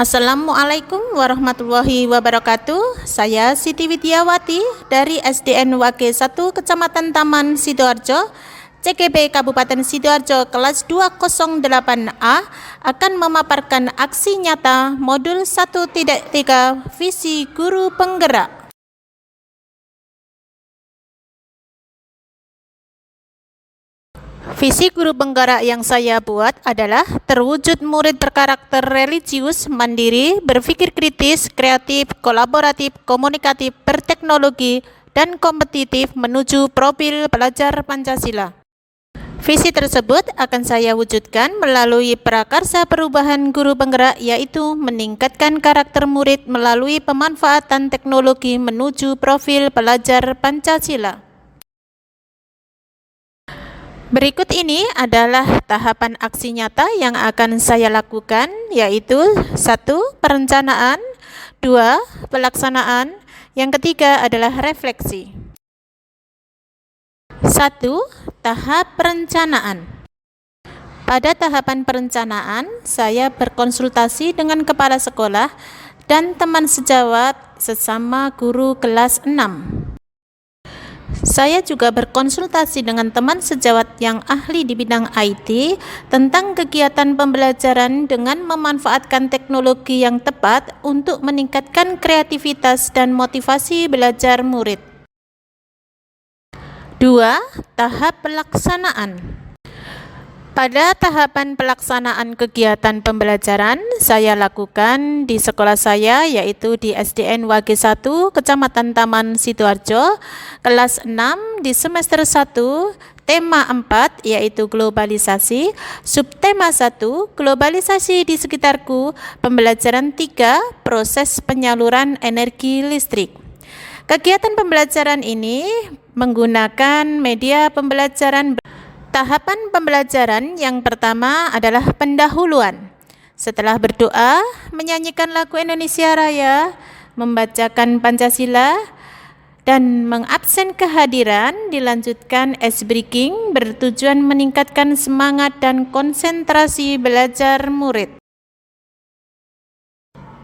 Assalamualaikum warahmatullahi wabarakatuh. Saya Siti Widiawati dari SDN Wage 1 Kecamatan Taman Sidoarjo, CGP Kabupaten Sidoarjo kelas 208A akan memaparkan aksi nyata modul 1.3 visi guru penggerak. Visi guru penggerak yang saya buat adalah terwujud murid berkarakter religius, mandiri, berpikir kritis, kreatif, kolaboratif, komunikatif, berteknologi, dan kompetitif menuju profil pelajar Pancasila. Visi tersebut akan saya wujudkan melalui prakarsa perubahan guru penggerak, yaitu meningkatkan karakter murid melalui pemanfaatan teknologi menuju profil pelajar Pancasila. Berikut ini adalah tahapan aksi nyata yang akan saya lakukan, yaitu 1. Perencanaan, 2. Pelaksanaan, yang ketiga adalah refleksi. 1. Tahap perencanaan. Pada tahapan perencanaan, saya berkonsultasi dengan kepala sekolah dan teman sejawat sesama guru kelas 6. Saya juga berkonsultasi dengan teman sejawat yang ahli di bidang IT tentang kegiatan pembelajaran dengan memanfaatkan teknologi yang tepat untuk meningkatkan kreativitas dan motivasi belajar murid. 2. Tahap pelaksanaan. Pada tahapan pelaksanaan kegiatan pembelajaran, saya lakukan di sekolah saya, yaitu di SDN Wage 1 Kecamatan Taman Sidoarjo kelas 6 di semester 1, tema 4 yaitu globalisasi, subtema 1 globalisasi di sekitarku, pembelajaran 3 proses penyaluran energi listrik. Kegiatan pembelajaran ini menggunakan media pembelajaran. Tahapan pembelajaran yang pertama adalah pendahuluan. Setelah berdoa, menyanyikan lagu Indonesia Raya, membacakan Pancasila, dan mengabsen kehadiran, dilanjutkan ice breaking bertujuan meningkatkan semangat dan konsentrasi belajar murid.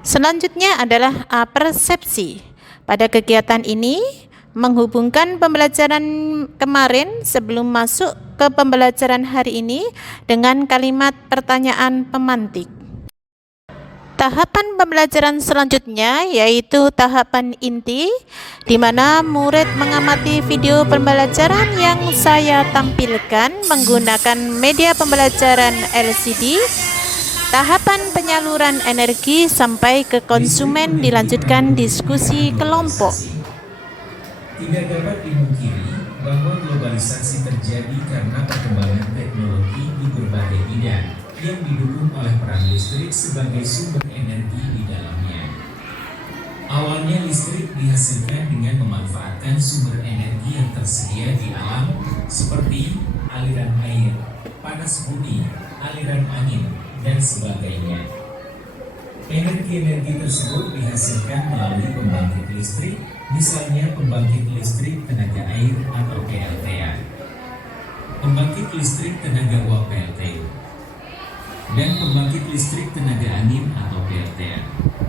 Selanjutnya adalah persepsi. Pada kegiatan ini, menghubungkan pembelajaran kemarin sebelum masuk ke pembelajaran hari ini dengan kalimat pertanyaan pemantik. Tahapan pembelajaran selanjutnya yaitu tahapan inti, di mana murid mengamati video pembelajaran yang saya tampilkan menggunakan media pembelajaran LCD. Tahapan penyaluran energi sampai ke konsumen dilanjutkan diskusi kelompok. Tidak dapat dimungkiri bahwa globalisasi terjadi karena perkembangan teknologi di berbagai bidang yang didukung oleh peran listrik sebagai sumber energi di dalamnya. Awalnya listrik dihasilkan dengan memanfaatkan sumber energi yang tersedia di alam seperti aliran air, panas bumi, aliran angin, dan sebagainya. Energi-energi tersebut dihasilkan melalui pembangkit listrik, misalnya pembangkit listrik tenaga air atau PLTA, pembangkit listrik tenaga uap PLTU, dan pembangkit listrik tenaga angin atau PLTA.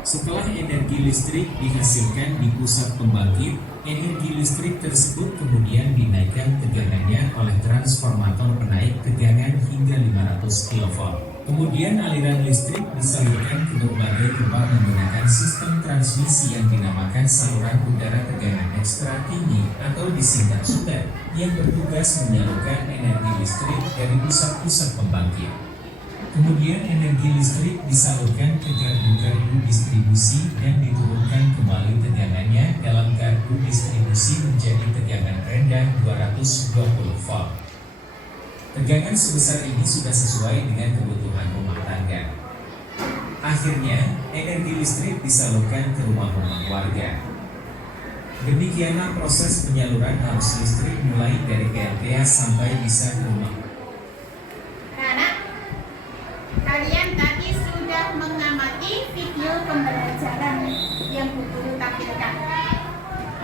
Setelah energi listrik dihasilkan di pusat pembangkit, energi listrik tersebut kemudian dinaikkan tegangannya oleh transformator penaik tegangan hingga 500 kV. Kemudian aliran listrik disalurkan ke berbagai tempat menggunakan sistem transmisi yang dinamakan saluran udara tegangan ekstra tinggi atau disingkat SUTEP, yang bertugas menyalurkan energi listrik dari pusat-pusat pembangkit. Kemudian energi listrik disalurkan ke gardu-gardu distribusi dan diturunkan kembali tegangannya dalam gardu distribusi menjadi tegangan rendah 220 volt. Tegangan sebesar ini sudah sesuai dengan kebutuhan rumah tangga. Akhirnya, energi listrik disalurkan ke rumah-rumah warga. Demikianlah proses penyaluran arus listrik mulai dari PLTA sampai bisa ke rumah. Anak, kalian tadi sudah mengamati video pembelajaran yang guru tampilkan,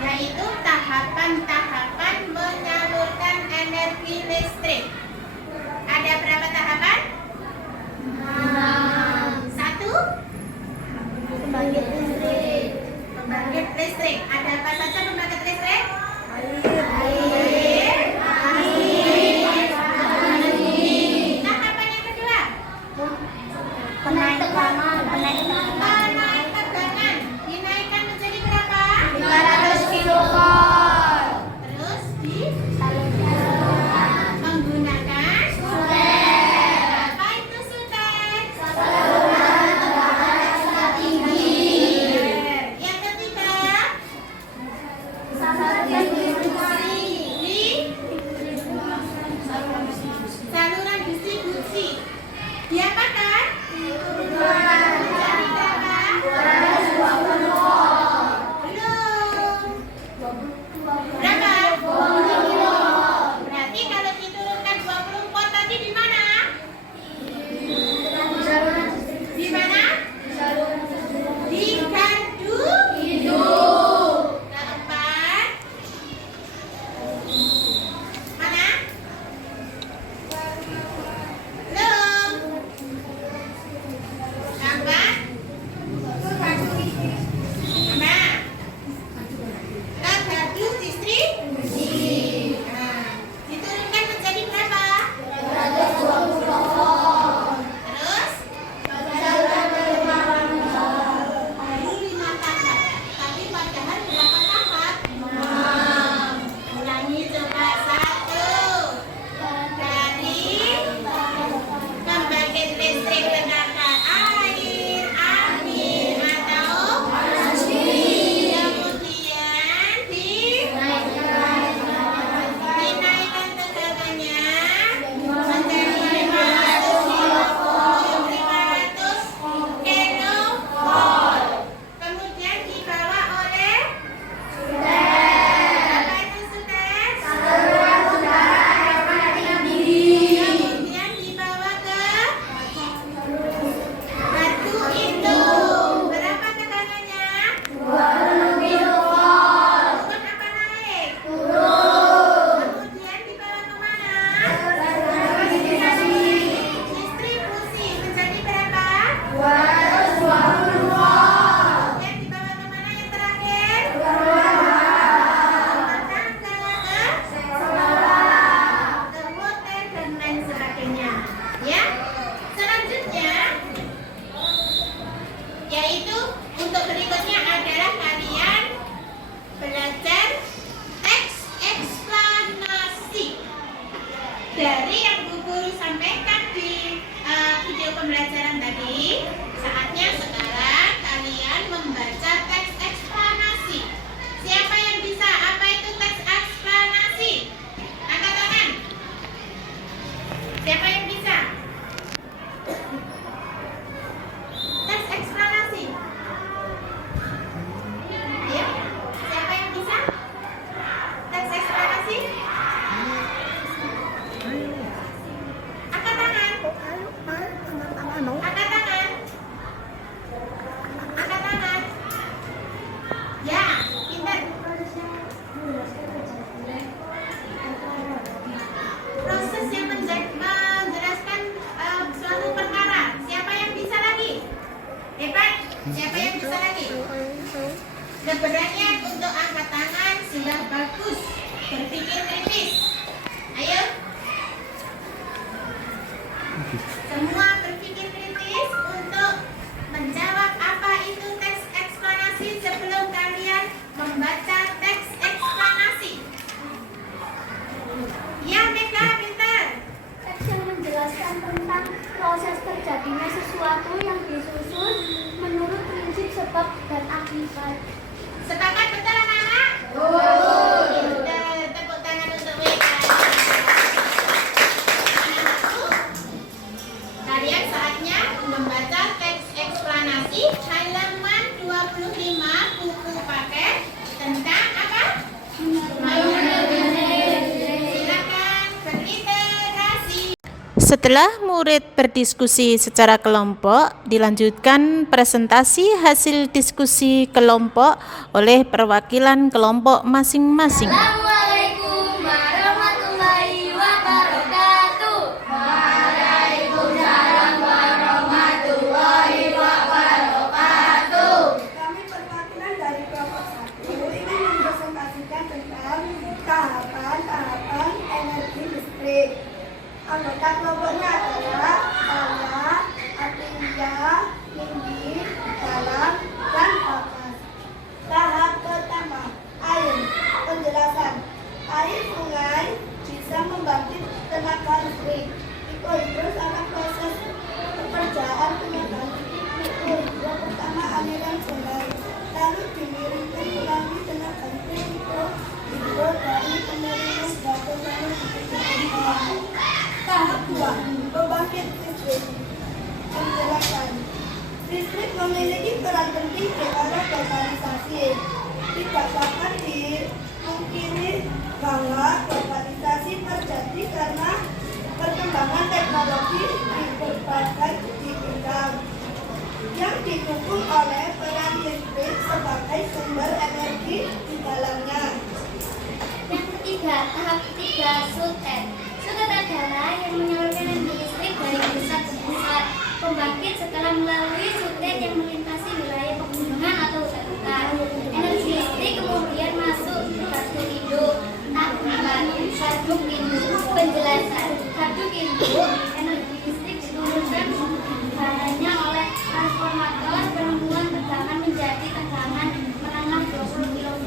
yaitu tahapan-tahapan menyalurkan energi listrik. Ada berapa tahapan? 1, Pembangkit listrik. Ada apa saja pembangkit listrik? Tahapan yang kedua. Penaik tegangan. Dinaikkan menjadi berapa? 500 kilovolt. Terus menggunakan apa itu sutet? Yang ketiga, di saluran distribusi. Diapakan? Menjadi berapa? Belum. Berapa? Berarti kalau diturunkan 20 volt tadi di mana? Di mana? Di gardu hidup. Keempat. Mana? Belum. Keempat. Mana? Ke gardu distribusi. Nah, diturunkan menjadi berapa? Terus? Baru 5 tahap. Tapi padahal berapa tahap? 6. Ulangi coba. 1. Dari pembangkit listrik tenaga air, angin, atau kemudian dinaikkan tegangannya menjadi 500 kilovolt. Kemudian dibawa oleh apa itu sutet? Kemudian dibawa ke batu itu. Berapa tegangannya? 20 kilovolt. Turun apa naik? Kemudian dibawa kemana? Distribusi menjadi berapa? 220 volt. Kemudian dibawa kemana yang terakhir? Rumah tangga, ke hotel dan lain sebagainya. Ya. Selanjutnya yaitu untuk berikutnya adalah kalian belajar teks eksplanasi dari yang Bu Guru sampaikan di video pembelajaran tadi. Saatnya sekarang kalian membaca teks eksplanasi. Siapa yang bisa? Apa itu teks eksplanasi? Angkat tangan. Siapa yang bisa? Teks eksplanasi. Ayo, siapa yang bisa? Teks eksplanasi. Angkat tangan. Angkat tangan. Angkat tangan. Ya, pintar. Proses yang menjelaskan suatu perkara. Siapa yang bisa lagi? Hebat. Siapa yang bisa lagi? Sebenarnya untuk angkat tangan sudah bagus. Berpikir kritis. Ayo. Semua berpikir kritis untuk menjawab apa itu teks eksplanasi sebelum kalian membaca teks eksplanasi. Ya, Mega, pintar. Teks yang menjelaskan tentang proses terjadinya sesuatu yang disusun menurut prinsip sebab dan akibat. Sepakat betul anak-anak? Pintar. Tepuk tangan untuk Mega. Anak-anakku, kalian saatnya membaca teks eksplanasi halaman 25 buku paket tentang apa? Silakan berliterasi. Setelah murid berdiskusi secara kelompok, dilanjutkan presentasi hasil diskusi kelompok oleh perwakilan kelompok masing-masing. Assalamualaikum warahmatullahi wabarakatuh. Waalaikumsalam warahmatullahi wabarakatuh. lalu dikirimkan melalui tenaga hidro dari penerima data lalu dikirimkan. Tahap 2. Pembangkit listrik. Penjelasan. Listrik memiliki peran penting di era globalisasi. Tidak dapat dipungkiri bahwa globalisasi terjadi karena perkembangan teknologi di berbagai bidang yang didukung oleh peran listrik sebagai sumber energi di dalamnya. Yang ketiga, tahap ketiga, SUTET. SUTET adalah yang menyalurkan energi listrik dari pusat ke pusat pembangkit setelah melalui SUTET yang melintasi wilayah pegunungan atau hutan. Energi listrik kemudian masuk ke gardu induk. Tahap 4, gardu induk. Penjelasan. Gardu induk, energi listrik diturunkan hanya oleh transformator penemuan tegangan menjadi tegangan menengah 20 kV.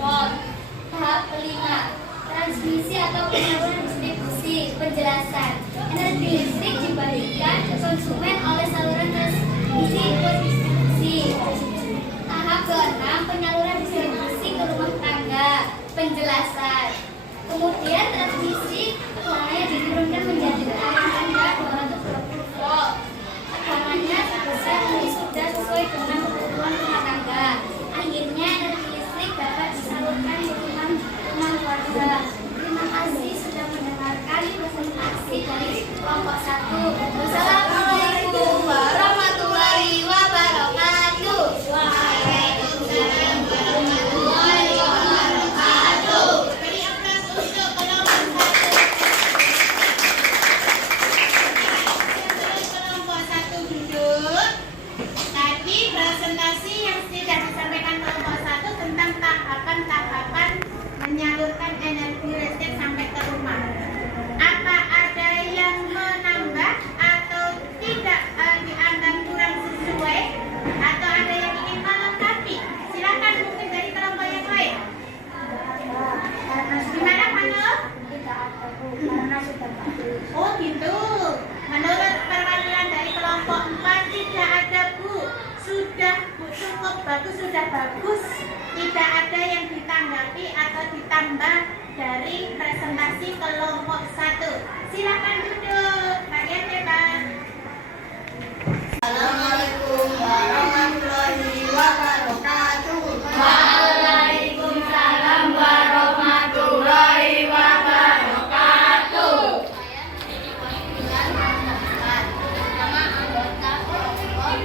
Tahap kelima, transmisi atau penyaluran distribusi. Penjelasan. Energi listrik dibagikan ke konsumen oleh saluran transmisi distribusi. Tahap keenam, penyaluran distribusi ke rumah tangga. Penjelasan. Kemudian transmisi tegangannya diturunkan menjadi tegangan rendah 220 volt. Tegangannya sebesar ini sudah sesuai dengan kebutuhan rumah tangga. Akhirnya energi listrik dapat disalurkan di rumah warga. Terima kasih sudah mendengarkan presentasi dari kelompok 1. Wassalamualaikum warahmatullahi wabarakatuh. Waalaikumsalam warahmatullahi wabarakatuh. Beri aplaus untuk kelompok 1. Kelompok 1 duduk. Tadi presentasi yang sudah disampaikan kelompok 1 tentang tahapan-tahapan menyalurkan energi listrik sampai ke rumah. Apa ada yang menambah atau tidak dianggap kurang sesuai, atau ada yang ingin melengkapi? Silakan mungkin dari kelompok yang lain. Gimana Manu? Oh gitu. Menurut perwakilan dari kelompok 4 tidak ada Bu. Sudah cukup bagus, sudah bagus. Tidak ada yang ditanggapi atau ditambah dari presentasi kelompok 1. Silakan duduk. Bagian bebas. Assalamualaikum warahmatullahi wabarakatuh. Waalaikumsalam warahmatullahi wabarakatuh. Nama anggota kelompok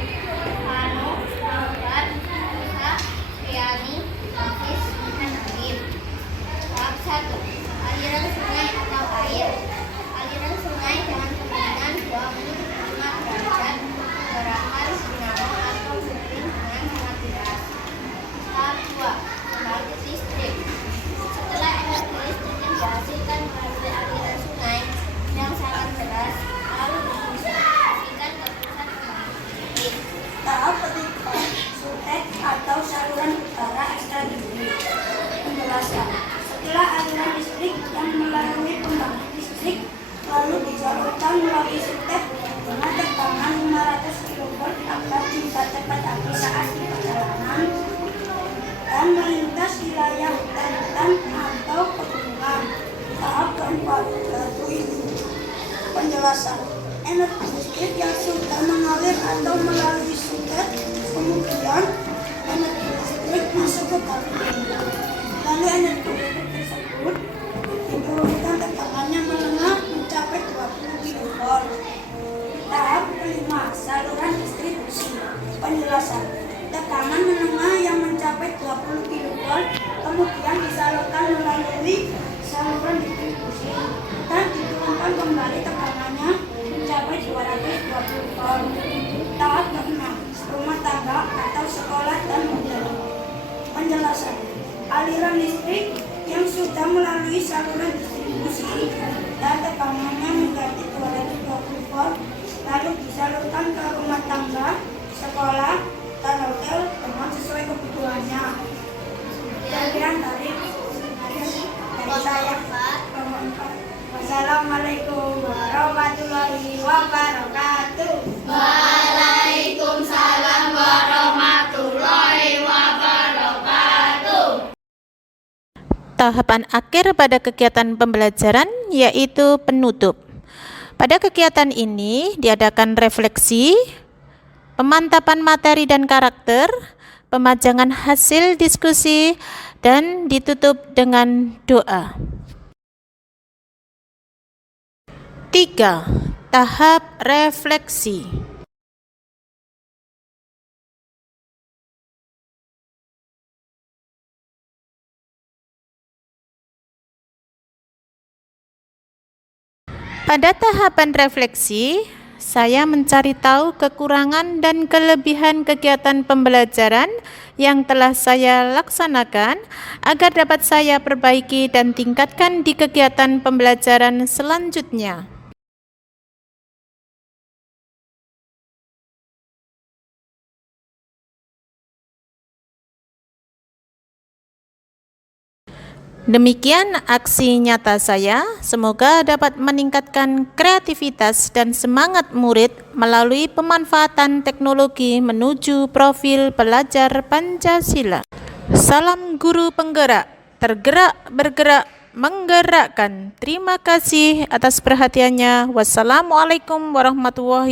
Hanu, Robert, Musa, Riani, Hafiz, dan Nadim. Tahap 1. Aliran sungai atau air. Aliran sungai dengan ketinggian 25 derajat berakhir sinar atau kering dengan sangat deras. Tahap 2. Pembangkit listrik. Setelah energi listrik yang dihasilkan melalui aliran sungai yang sangat deras lalu didistribusikan ke pusat pembangkit listrik. Tahap ketiga, SUTET atau saluran utara ekstradiburi. Penjelasan. Setelah aliran listrik yang melalui pembangkit listrik lalu disalurkan melalui SUTET dengan tegangan 500 kV agar bisa cepat habis saat di perjalanan dan melintas wilayah hutan-hutan atau pegunungan. Tahap keempat, gardu induk. Penjelasan. Energi listrik yang sudah mengalir atau melalui SUTET, kemudian energi listrik masuk ke gardu induk. Lalu energi listrik tersebut diturunkan tegangannya menengah mencapai 20 kV. Tahap kelima, saluran distribusi. Penjelasan. Tegangan menengah yang mencapai 20 kV kemudian disalurkan melalui saluran distribusi dan diturunkan kembali tegangannya mencapai 220 volt. Tahap keenam, rumah tangga atau sekolah dan hotel. Penjelasan. Aliran listrik yang sudah melalui saluran distribusi dan tegangannya menjadi 220 volt lalu disalurkan ke rumah tangga, sekolah, dan hotel dengan sesuai kebutuhannya. Sekian dari saya. Wassalamualaikum warahmatullahi wabarakatuh. Waalaikumsalam warahmatullahi wabarakatuh. tahapan akhir pada kegiatan pembelajaran, yaitu penutup. Pada kegiatan ini diadakan refleksi, pemantapan materi dan karakter, pemajangan hasil diskusi, dan ditutup dengan doa. 3. Tahap refleksi. Pada tahapan refleksi, saya mencari tahu kekurangan dan kelebihan kegiatan pembelajaran yang telah saya laksanakan agar dapat saya perbaiki dan tingkatkan di kegiatan pembelajaran selanjutnya. Demikian aksi nyata saya, semoga dapat meningkatkan kreativitas dan semangat murid melalui pemanfaatan teknologi menuju profil pelajar Pancasila. Salam guru penggerak, tergerak, bergerak, menggerakkan. Terima kasih atas perhatiannya. Wassalamualaikum warahmatullahi